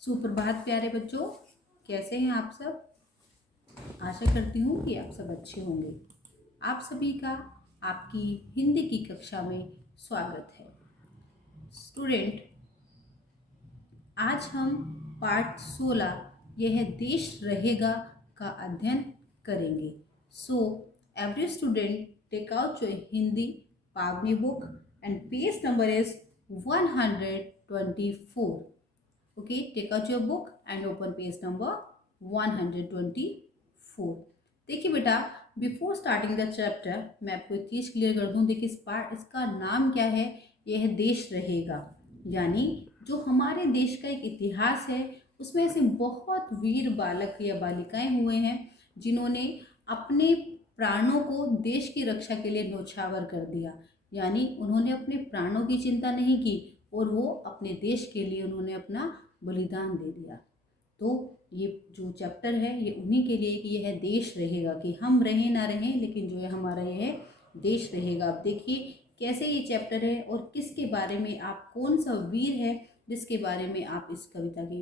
सुप्रभात प्यारे बच्चों, कैसे हैं आप सब। आशा करती हूँ कि आप सब अच्छे होंगे। आप सभी का आपकी हिंदी की कक्षा में स्वागत है। स्टूडेंट, आज हम पाठ 16 यह देश रहेगा का अध्ययन करेंगे। So every student take out your Hindi Pavani book and page number is 124. Okay, take out your book and open page number 124. देखिए बेटा, बिफोर स्टार्टिंग द चैप्टर मैं आपको एक चीज़ क्लियर कर दूं। देखिए इसका नाम क्या है, यह देश रहेगा। यानी जो हमारे देश का एक इतिहास है उसमें ऐसे बहुत वीर बालक या बालिकाएं हुए हैं जिन्होंने अपने प्राणों को देश की रक्षा के लिए न्यौछावर कर दिया। यानी उन्होंने अपने प्राणों की चिंता नहीं की और वो अपने देश के लिए उन्होंने अपना बलिदान दे दिया। तो ये जो चैप्टर है ये उन्हीं के लिए कि यह देश रहेगा, कि हम रहें ना रहें लेकिन जो है हमारा यह देश रहेगा। अब देखिए कैसे ये चैप्टर है और किसके बारे में, आप कौन सा वीर है जिसके बारे में आप इस कविता के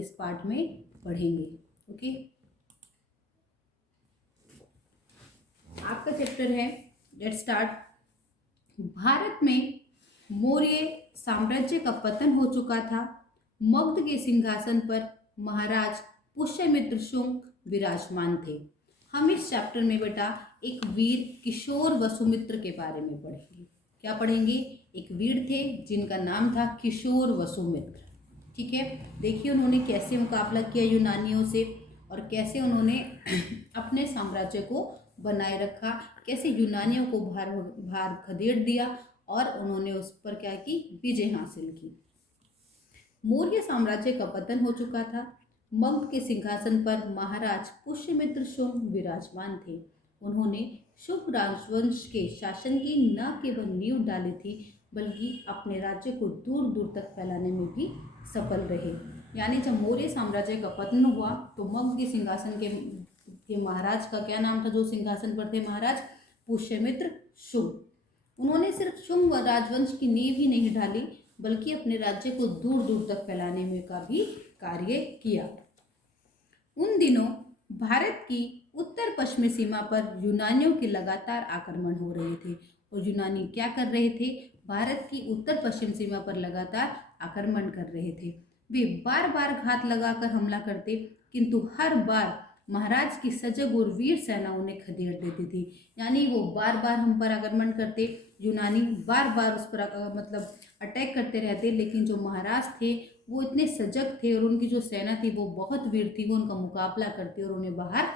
इस पाठ में पढ़ेंगे। ओके, आपका चैप्टर है, लेट्स स्टार्ट। भारत में मौर्य साम्राज्य का पतन हो चुका था। मगध के सिंहासन पर महाराज पुष्यमित्र शुंग विराजमान थे। हम इस चैप्टर में बेटा एक वीर किशोर वसुमित्र के बारे में पढ़ेंगे। क्या पढ़ेंगे? एक वीर थे जिनका नाम था किशोर वसुमित्र। ठीक है, देखिए उन्होंने कैसे मुकाबला किया यूनानियों से और कैसे उन्होंने अपने साम्राज्य को बनाए रखा, कैसे यूनानियों को भार खदेड़ दिया और उन्होंने उस पर क्या की, विजय हासिल की। मौर्य साम्राज्य का पतन हो चुका था। मगध के सिंहासन पर महाराज पुष्यमित्र शुंग विराजमान थे। उन्होंने शुंग राजवंश के शासन की न केवल नींव डाली थी बल्कि अपने राज्य को दूर दूर तक फैलाने में भी सफल रहे। यानी जब मौर्य साम्राज्य का पतन हुआ तो मगध के सिंहासन के महाराज का क्या नाम था, जो सिंहासन पर थे महाराज पुष्यमित्र शुंग। उन्होंने सिर्फ शुंग राजवंश की नींव ही नहीं डाली बल्कि अपने राज्य को दूर दूर तक फैलाने में का भी कार्य किया। उन दिनों भारत की उत्तर पश्चिमी सीमा पर यूनानियों के लगातार आक्रमण हो रहे थे। और यूनानी क्या कर रहे थे? भारत की उत्तर पश्चिम सीमा पर लगातार आक्रमण कर रहे थे। वे बार बार घात लगाकर हमला करते, किंतु हर बार महाराज की सजग और वीर सेना उन्हें खदेड़ देती थी। यानी वो बार बार हम पर आक्रमण करते, यूनानी बार बार उस पर मतलब अटैक करते रहते, लेकिन जो महाराज थे वो इतने सजग थे और उनकी जो सेना थी वो बहुत वीर थी। वो उनका मुकाबला करती और उन्हें बाहर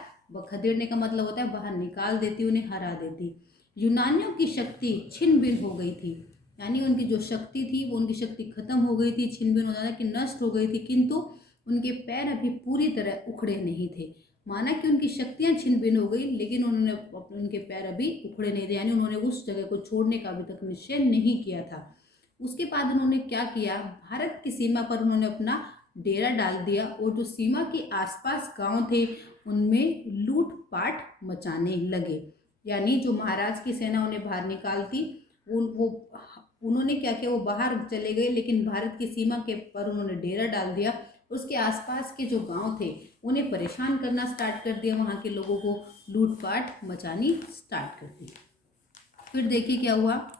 खदेड़ने का मतलब होता है बाहर निकाल देती, उन्हें हरा देती। यूनानियों की शक्ति छिन्न भिन्न हो गई थी। यानी उनकी जो शक्ति थी वो उनकी शक्ति खत्म हो गई थी, छिन्न भिन्न हो जाना कि नष्ट हो गई थी, किंतु उनके पैर अभी पूरी तरह उखड़े नहीं थे। माना कि उनकी शक्तियां छिन्न भिन्न हो गई लेकिन उनके पैर अभी उखड़े नहीं थे। यानी उन्होंने उस जगह को छोड़ने का अभी तक निश्चय नहीं किया था। उसके बाद उन्होंने क्या किया, भारत की सीमा पर उन्होंने अपना डेरा डाल दिया और जो सीमा के आसपास गांव थे उनमें लूटपाट मचाने लगे। यानी जो महाराज की सेना उन्हें बाहर निकालती, उन्होंने क्या किया, वो बाहर चले गए लेकिन भारत की सीमा के पर उन्होंने डेरा डाल दिया। उसके आसपास के जो गांव थे उन्हें परेशान करना स्टार्ट कर दिया, वहाँ के लोगों को लूटपाट मचानी स्टार्ट कर दी। फिर देखिए क्या हुआ,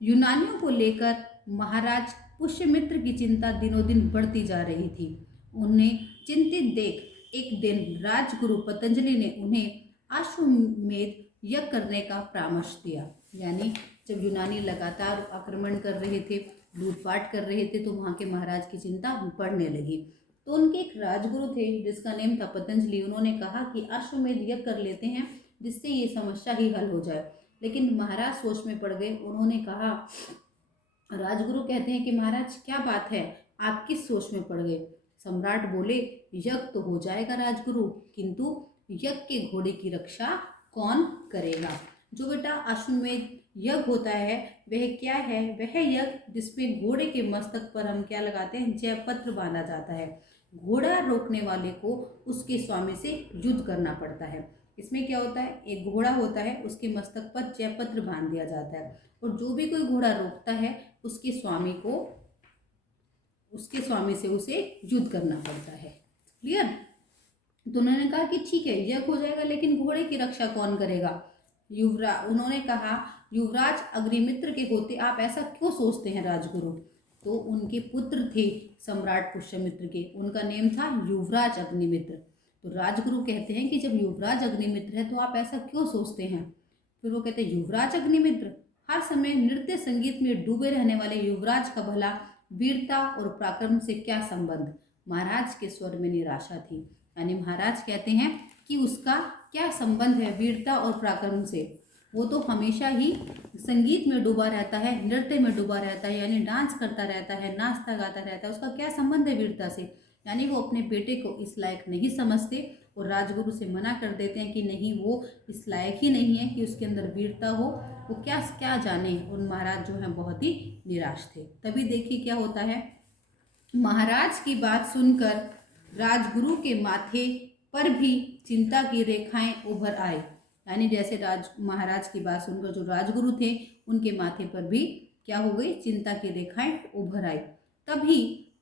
यूनानियों को लेकर महाराज पुष्यमित्र की चिंता दिनों दिन बढ़ती जा रही थी। उन्हें चिंतित देख एक दिन राजगुरु पतंजलि ने उन्हें अश्वमेध यज्ञ करने का परामर्श दिया। यानी जब यूनानी लगातार आक्रमण कर रहे थे, लूटपाट कर रहे थे, तो वहाँ के महाराज की चिंता बढ़ने लगी। तो उनके एक राजगुरु थे जिसका नेम था पतंजलि। उन्होंने कहा कि अश्वमेध यज्ञ कर लेते हैं जिससे ये समस्या ही हल हो जाए। लेकिन महाराज सोच में पड़ गए। उन्होंने कहा, राजगुरु कहते हैं कि महाराज क्या बात है, आप किस सोच में पड़ गए? सम्राट बोले, यज्ञ तो हो जाएगा राजगुरु, किंतु यज्ञ के घोड़े की रक्षा कौन करेगा? जो बेटा अश्वमेध यज्ञ होता है वह क्या है? वह यज्ञ जिसमें घोड़े के मस्तक पर हम क्या लगाते हैं, जयपत्र बांधा जाता है। घोड़ा रोकने वाले को उसके स्वामी से युद्ध करना पड़ता है। इसमें क्या होता है, एक घोड़ा होता है, उसके मस्तक पर जयपत्र बांध दिया जाता है और जो भी कोई घोड़ा रोकता है उसके स्वामी को उसके स्वामी से उसे युद्ध करना पड़ता है। क्लियर। तो उन्होंने कहा कि ठीक है यज्ञ हो जाएगा, लेकिन घोड़े की रक्षा कौन करेगा। उन्होंने कहा युवराज अग्निमित्र के होते आप ऐसा क्यों सोचते हैं राजगुरु। तो उनके पुत्र थे सम्राट पुष्यमित्र के, उनका नेम था युवराज अग्निमित्र। तो राजगुरु कहते हैं कि जब युवराज अग्निमित्र है तो आप ऐसा क्यों सोचते हैं। फिर वो कहते हैं युवराज अग्निमित्र, हर समय नृत्य संगीत में डूबे रहने वाले युवराज का भला वीरता और पराक्रम से क्या संबंध। महाराज के स्वर में निराशा थी, यानी महाराज कहते हैं कि उसका क्या संबंध है वीरता और पराक्रम से। वो तो हमेशा ही संगीत में डूबा रहता है, नृत्य में डूबा रहता है, यानी डांस करता रहता है, नाचता गाता रहता है, उसका क्या संबंध है वीरता से। यानी वो अपने बेटे को इस लायक नहीं समझते और राजगुरु से मना कर देते हैं कि नहीं वो इस लायक ही नहीं है कि उसके अंदर वीरता हो, वो क्या क्या जाने। और महाराज जो हैं बहुत ही निराश थे। तभी देखिए क्या होता है, महाराज की बात सुनकर राजगुरु के माथे पर भी चिंता की रेखाएं उभर आए। यानी जैसे महाराज की बात सुनकर जो राजगुरु थे उनके माथे पर भी क्या हो गई, चिंता की रेखाएं उभर आई। तभी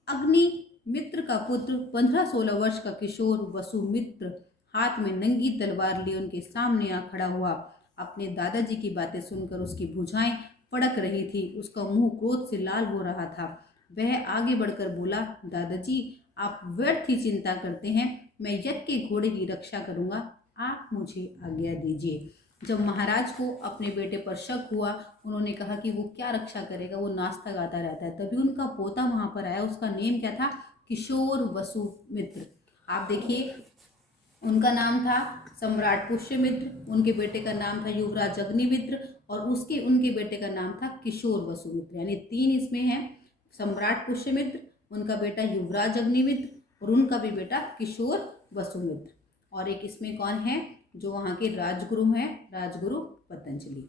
अग्नि मित्र का पुत्र 15-16 वर्ष का किशोर वसुमित्र हाथ में नंगी तलवार लिए उनके सामने आ खड़ा हुआ। अपने दादाजी की बातें सुनकर उसकी भुजाएं फड़क रही थी, उसका मुंह क्रोध से लाल हो रहा था। वह आगे बढ़कर बोला, दादाजी आप व्यर्थ ही चिंता करते हैं, मैं यज्ञ के घोड़े की रक्षा करूंगा, आप मुझे आज्ञा दीजिए। जब महाराज को अपने बेटे पर शक हुआ, उन्होंने कहा कि वो क्या रक्षा करेगा, वो नाचता गाता रहता है। तभी उनका पोता वहां पर आया, उसका नेम क्या था, किशोर वसुमित्र। आप देखिए उनका नाम था सम्राट पुष्यमित्र, उनके बेटे का नाम था युवराज अग्निमित्र और उनके बेटे का नाम था किशोर वसुमित्र। यानी 3 इसमें हैं, सम्राट पुष्यमित्र, उनका बेटा युवराज अग्निमित्र और उनका भी बेटा किशोर वसुमित्र। और एक इसमें कौन है, जो वहाँ के राजगुरु हैं, राजगुरु पतंजलि।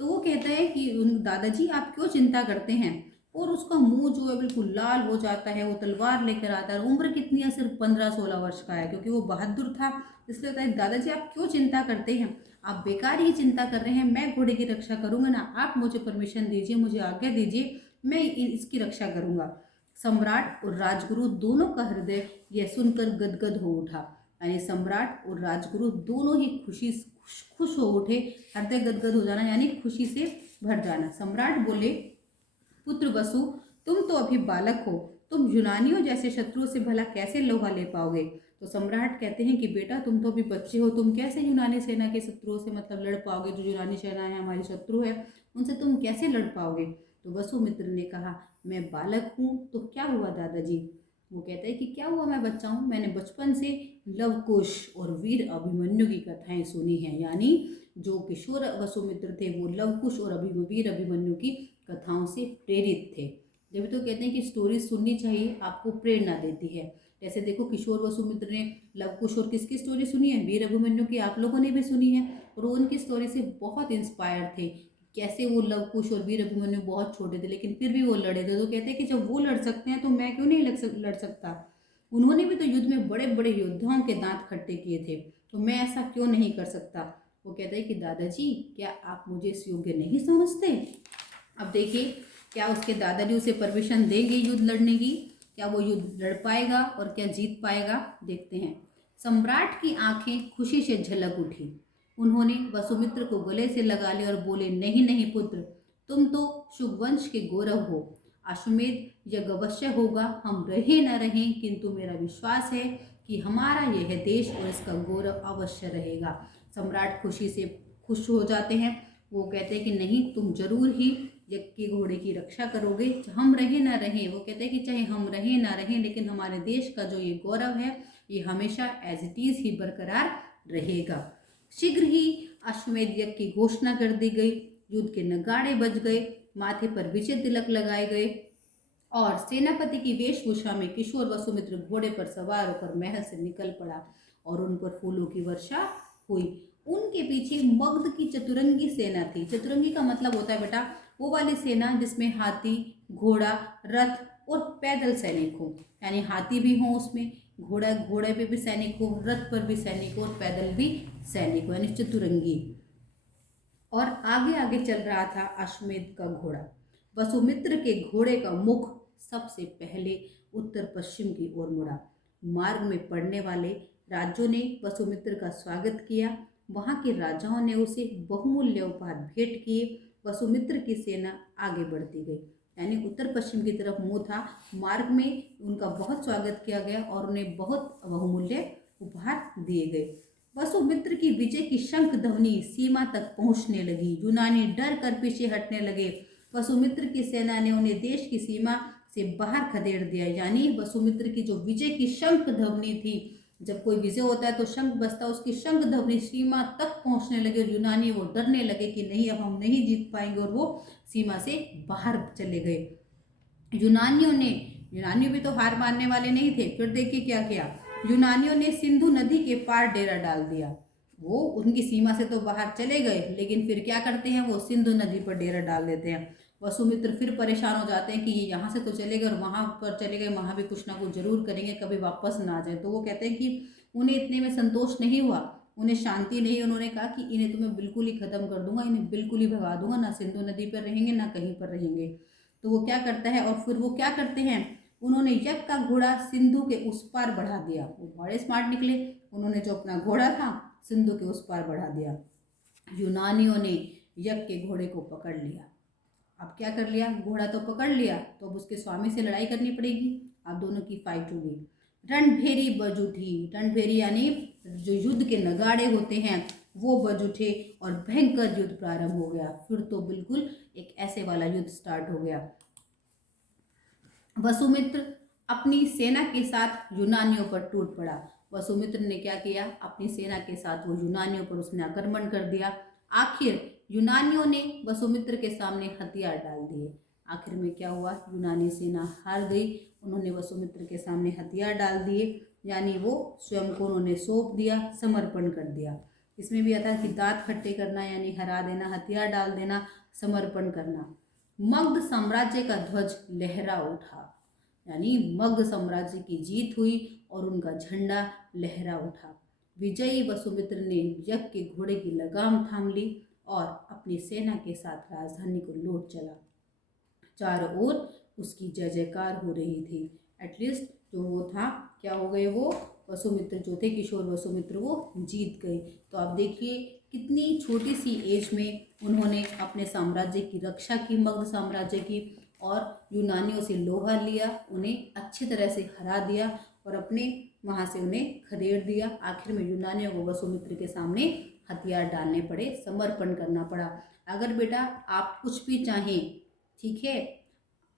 तो वो कहता है कि दादाजी आप क्यों चिंता करते हैं। और उसका मुंह जो है बिल्कुल लाल हो जाता है, वो तलवार लेकर आता है। उम्र कितनी है, सिर्फ 15-16 वर्ष का है, क्योंकि वो बहादुर था। इसलिए होता है दादाजी आप क्यों चिंता करते हैं, आप बेकार ही चिंता कर रहे हैं, मैं घोड़े की रक्षा करूंगा ना, आप मुझे परमिशन दीजिए, मुझे आज्ञा दीजिए, मैं इसकी रक्षा करूंगा। सम्राट और राजगुरु दोनों का हृदय यह सुनकर गदगद हो उठा। यानी सम्राट और राजगुरु दोनों ही खुश हो उठे। हृदय गदगद हो जाना यानी खुशी से भर जाना। सम्राट बोले, पुत्र वसु तुम तो अभी बालक हो, तुम यूनानियों जैसे शत्रुओं से भला कैसे लोहा ले पाओगे। तो सम्राट कहते हैं कि बेटा तुम तो अभी बच्चे हो, तुम कैसे यूनानी सेना के शत्रुओं से मतलब लड़ पाओगे। जो यूनानी सेना है हमारी शत्रु है, उनसे तुम कैसे लड़ पाओगे। तो वसुमित्र ने कहा, मैं बालक हूँ तो क्या हुआ दादाजी। वो कहता है कि क्या हुआ, मैं बच्चा हूँ, मैंने बचपन से लवकुश और वीर अभिमन्यु की कथाएं सुनी हैं। यानी जो किशोर वसुमित्र थे वो लवकुश और वीर अभिमन्यु की कथाओं से प्रेरित थे। जब तो कहते हैं कि स्टोरी सुननी चाहिए, आपको प्रेरणा देती है। जैसे देखो किशोर वसुमित्र ने लवकुश और किसकी स्टोरी सुनी है, वीर अभिमन्यु की, आप लोगों ने भी सुनी है। और उनकी स्टोरी से बहुत इंस्पायर थे, कैसे वो लवकुश और वीर अभिमन्यु बहुत छोटे थे लेकिन फिर भी वो लड़े थे। तो कहते हैं कि जब वो लड़ सकते हैं तो मैं क्यों नहीं लड़ सकता। उन्होंने भी तो युद्ध में बड़े बड़े योद्धाओं के दांत खट्टे किए थे, तो मैं ऐसा क्यों नहीं कर सकता। वो कहते हैं कि दादाजी क्या आप मुझे इस योग्य नहीं समझते। अब देखिए क्या उसके दादाजी उसे परमिशन देंगे युद्ध लड़ने की, क्या वो युद्ध लड़ पाएगा और क्या जीत पाएगा, देखते हैं। सम्राट की आंखें खुशी से झलक उठी। उन्होंने वसुमित्र को गले से लगा लिया और बोले, नहीं नहीं पुत्र, तुम तो शुभवंश के गौरव हो। अश्वमेध यज्ञ अवश्य होगा, हम रहे न रहें, किंतु मेरा विश्वास है कि हमारा यह देश और इसका गौरव अवश्य रहेगा। सम्राट खुशी से खुश हो जाते हैं। वो कहते हैं कि नहीं, तुम जरूर ही यज्ञ के घोड़े की रक्षा करोगे, हम रहे ना रहें। वो कहते हैं कि चाहे हम रहें ना रहें, लेकिन हमारे देश का जो ये गौरव है ये हमेशा एज इट इज ही बरकरार रहेगा। शीघ्र ही अश्वमेध यज्ञ की घोषणा कर दी गई। युद्ध के नगाड़े बज गए, माथे पर विजय तिलक लगाए गए और सेनापति की वेशभूषा में किशोर वसुमित्र घोड़े पर सवार होकर महल से निकल पड़ा और उन पर फूलों की वर्षा हुई। उनके पीछे मगध की चतुरंगी सेना थी। चतुरंगी का मतलब होता है बेटा वो वाली सेना जिसमें हाथी, घोड़ा, रथ और पैदल सैनिक हो। यानी हाथी भी हो उसमें, घोड़े पे भी सैनिक हो, रथ पर भी सैनिक हो और पैदल भी सैनिक हो, यानी चतुरंगी। और आगे आगे चल रहा था अश्वमेध का घोड़ा। वसुमित्र के घोड़े का मुख सबसे पहले उत्तर पश्चिम की ओर मुड़ा। मार्ग में पड़ने वाले राज्यों ने वसुमित्र का स्वागत किया। वहां के राजाओं ने उसे बहुमूल्य उपहार भेंट किए। वसुमित्र की सेना आगे बढ़ती गई, यानी उत्तर पश्चिम की तरफ मुंह था। मार्ग में उनका बहुत स्वागत किया गया और उन्हें बहुत बहुमूल्य उपहार दिए गए। वसुमित्र की विजय की शंख ध्वनि सीमा तक पहुंचने लगी। यूनानी डर कर पीछे हटने लगे। वसुमित्र की सेना ने उन्हें देश की सीमा से बाहर खदेड़ दिया। यानी वसुमित्र की जो विजय की शंख ध्वनि थी, जब कोई विजय होता है तो शंख बजता है, उसकी शंख ध्वनि सीमा तक पहुंचने लगे और यूनानी वो डरने लगे कि नहीं, अब हम नहीं जीत पाएंगे, और वो सीमा से बाहर चले गए। यूनानियों भी तो हार मानने वाले नहीं थे। फिर देखिए क्या किया। यूनानियों ने सिंधु नदी के पार डेरा डाल दिया। वो उनकी सीमा से तो बाहर चले गए, लेकिन फिर क्या करते हैं, वो सिंधु नदी पर डेरा डाल देते हैं। वसुमित्र फिर परेशान हो जाते हैं कि ये यहाँ से तो चले गए और वहां पर चले गए, वहां भी कुछ ना कुछ जरूर करेंगे, कभी वापस ना आ जाए। तो वो कहते हैं कि उन्हें इतने में संतोष नहीं हुआ, उन्हें शांति नहीं। उन्होंने कहा कि इन्हें तो मैं बिल्कुल ही खत्म कर दूंगा, इन्हें बिल्कुल ही भगा दूंगा, ना सिंधु नदी पर रहेंगे ना कहीं पर रहेंगे। तो वो क्या करता है, और फिर वो क्या करते हैं, उन्होंने यज्ञ का घोड़ा सिंधु के उस पार बढ़ा दिया। वो बड़े स्मार्ट निकले, उन्होंने जो अपना घोड़ा था सिंधु के उस पार बढ़ा दिया। यूनानियों ने यज्ञ के घोड़े को पकड़ लिया। अब क्या कर लिया, घोड़ा तो पकड़ लिया, तो अब उसके स्वामी से लड़ाई करनी पड़ेगी। अब दोनों की फाइट होगी। रणभेरी बज उठी। रणभेरी यानी जो युद्ध के नगाड़े होते हैं वो बज उठे और भयंकर युद्ध प्रारंभ हो गया। फिर तो बिल्कुल एक ऐसे वाला युद्ध स्टार्ट हो गया। वसुमित्र अपनी सेना के साथ यूनानियों पर टूट पड़ा। वसुमित्र ने क्या किया, अपनी सेना के साथ वो यूनानियों पर उसने आक्रमण कर दिया। आखिर यूनानियों ने वसुमित्र के सामने हथियार डाल दिए। आखिर में क्या हुआ, यूनानी सेना हार गई। उन्होंने वसुमित्र के सामने हथियार डाल दिए, यानी वो स्वयं को उन्होंने सौंप दिया, समर्पण कर दिया। इसमें भी आता है कि दांत खट्टे करना, यानी हरा देना, हथियार डाल देना, समर्पण करना। मगध साम्राज्य का ध्वज लहरा उठा, यानी मगध साम्राज्य की जीत हुई और उनका झंडा लहरा उठा। विजयी वसुमित्र ने यज्ञ के घोड़े की लगाम थाम ली और अपनी सेना के साथ राजधानी को लौट चला। चारों ओर उसकी जय जयकार हो रही थी। एटलीस्ट जो वो था, क्या हो गए, वो वसुमित्र जो थे, किशोर वसुमित्र, वो जीत गए। तो आप देखिए कितनी छोटी सी एज में उन्होंने अपने साम्राज्य की रक्षा की, मगध साम्राज्य की, और यूनानियों से लोहा लिया, उन्हें अच्छी तरह से हरा दिया और अपने वहाँ से उन्हें खदेड़ दिया। आखिर में यूनानियों को वसुमित्र के सामने हथियार डालने पड़े, समर्पण करना पड़ा। अगर बेटा आप कुछ भी चाहें, ठीक है,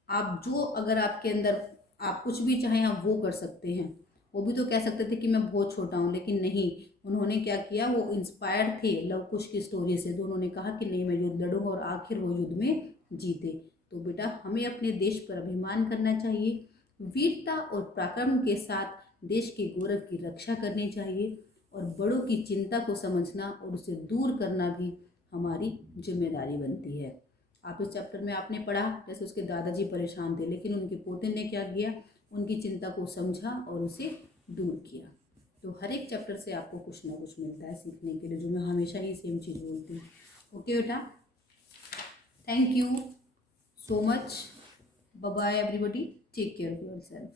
आप जो, अगर आपके अंदर आप कुछ भी चाहें आप वो कर सकते हैं। वो भी तो कह सकते थे कि मैं बहुत छोटा हूँ, लेकिन नहीं, उन्होंने क्या किया, वो इंस्पायर्ड थे लव कुश की स्टोरी से, तो उन्होंने कहा कि नहीं मैं युद्ध लड़ूंगा, और आखिर वो युद्ध में जीते। तो बेटा हमें अपने देश पर अभिमान करना चाहिए, वीरता और पराक्रम के साथ देश के गौरव की रक्षा करनी चाहिए, और बड़ों की चिंता को समझना और उसे दूर करना भी हमारी जिम्मेदारी बनती है। आप इस चैप्टर में आपने पढ़ा जैसे उसके दादाजी परेशान थे, लेकिन उनके पोते ने क्या किया, उनकी चिंता को समझा और उसे दूर किया। तो हर एक चैप्टर से आपको कुछ ना कुछ मिलता है सीखने के लिए, जो मैं हमेशा ही सेम चीज़ बोलती हूँ। ओके बेटा, thank you so much, bye bye everybody, take care of yourself.